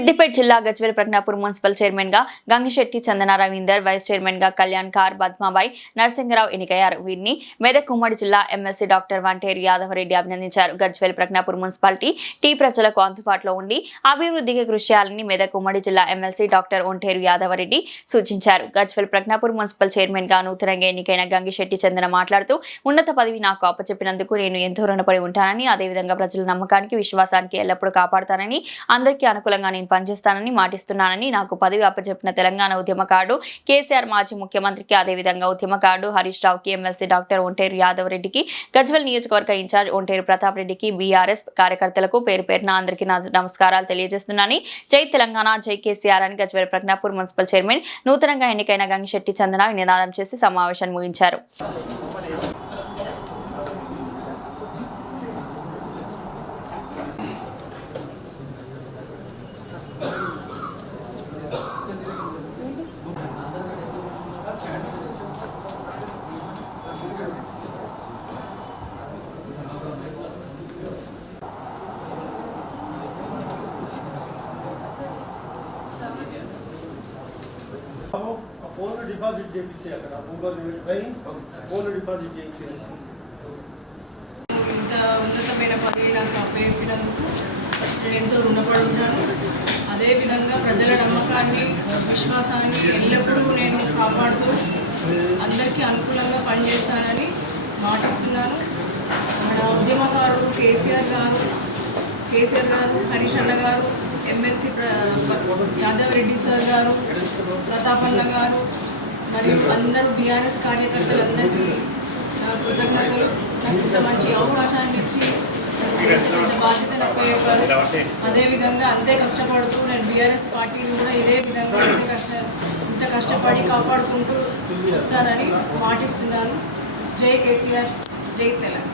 సిద్దిపేట జిల్లా Gajwel Pragnapur municipal chairman గా గంగిశెట్టి చందన Ravinder, vice chairman గా కళ్యాణ్ కార్, పద్మాబాయి, నరసింగరావు ఎన్నికయ్యారు. వీరిని మెదక్ ఉమ్మడి జిల్లా ఎమ్మెల్సీ డాక్టర్ వంటేరు యాదవరెడ్డి అభినందించారు. గజ్వేల్ ప్రజ్ఞాపూర్ మున్సిపాలిటీ టీ ప్రజలకు అందుబాటులో ఉండి అభివృద్ధికి కృషి చేయాలని మెదక్ ఉమ్మడి జిల్లా ఎమ్మెల్సీ డాక్టర్ వంటేరు యాదవరెడ్డి సూచించారు. గజ్వేల్ ప్రజ్ఞాపూర్ మున్సిపల్ చైర్మన్ గా నూతనంగా ఎన్నికైన గంగిశెట్టి చందన మాట్లాడుతూ, ఉన్నత పదవి నాకు అప్పచెప్పినందుకు నేను ఎంతో రుణపడి ఉంటానని, అదేవిధంగా ప్రజల నమ్మకానికి, విశ్వాసానికి ఎల్లప్పుడూ కాపాడుతానని, అందరికీ అనుకూలంగా నేను పనిచేస్తానని మాటిస్తున్నానని, నాకు పదవి అప్పచెప్పిన తెలంగాణ ఉద్యమకారుడు కేసీఆర్, మాజీ ముఖ్యమంత్రికి, అదేవిధంగా ఉద్యమకారుడు హరీష్ రావుకి, ఎమ్మెల్సీ డాక్టర్ వంటేరు యాదవ్ రెడ్డికి, గజ్వేల్ నియోజకవర్గ ఇన్ఛార్జ్ వంటేరు ప్రతాప్ రెడ్డికి, బీఆర్ఎస్ కార్యకర్తలకు పేరు పేరున అందరికీ నమస్కారాలు తెలియజేస్తున్నానని, జై తెలంగాణ, జై కేసీఆర్ అని గజ్వేల్ ప్రజ్ఞాపూర్ మున్సిపల్ చైర్మన్ నూతనంగా ఎన్నికైన గంగిశెట్టి చందన నినాదం చేసి సమావేశాన్ని ముగించారు. ఫోన్ డిపాజిట్ చేపిస్తే అక్కడ గూగుల్ ఫోన్ డిపాజిట్ చేయించేది. ఇంత ఉన్నతమైన పదవి నాకు అప్పగినందుకు నేను ఎంతో రుణపడి ఉంటాను. అదేవిధంగా ప్రజల నమ్మకాన్ని, విశ్వాసాన్ని ఎల్లప్పుడూ నేను కాపాడుతూ అందరికీ అనుకూలంగా పనిచేస్తానని మాటిస్తున్నాను. మన ఉద్యమకారుడు కేసీఆర్ గారు, హరీష్ అన్న గారు, ఎమ్మెల్సీ యాదవ్ రెడ్డి సార్ గారు, ప్రతాపన్న గారు, మరియు అందరూ బీఆర్ఎస్ కార్యకర్తలందరికీ కృతజ్ఞతలు. నాకు ఇంత మంచి అవకాశాన్ని ఇచ్చి బాధ్యతను అప్పచెప్పారు. అదేవిధంగా అంతే కష్టపడుతూ నేను బీఆర్ఎస్ పార్టీని కూడా ఇదే విధంగా ఇంత కష్టపడి కాపాడుకుంటూ వస్తానని మాటిస్తున్నాను. జై కేసీఆర్, జై తెలంగాణ.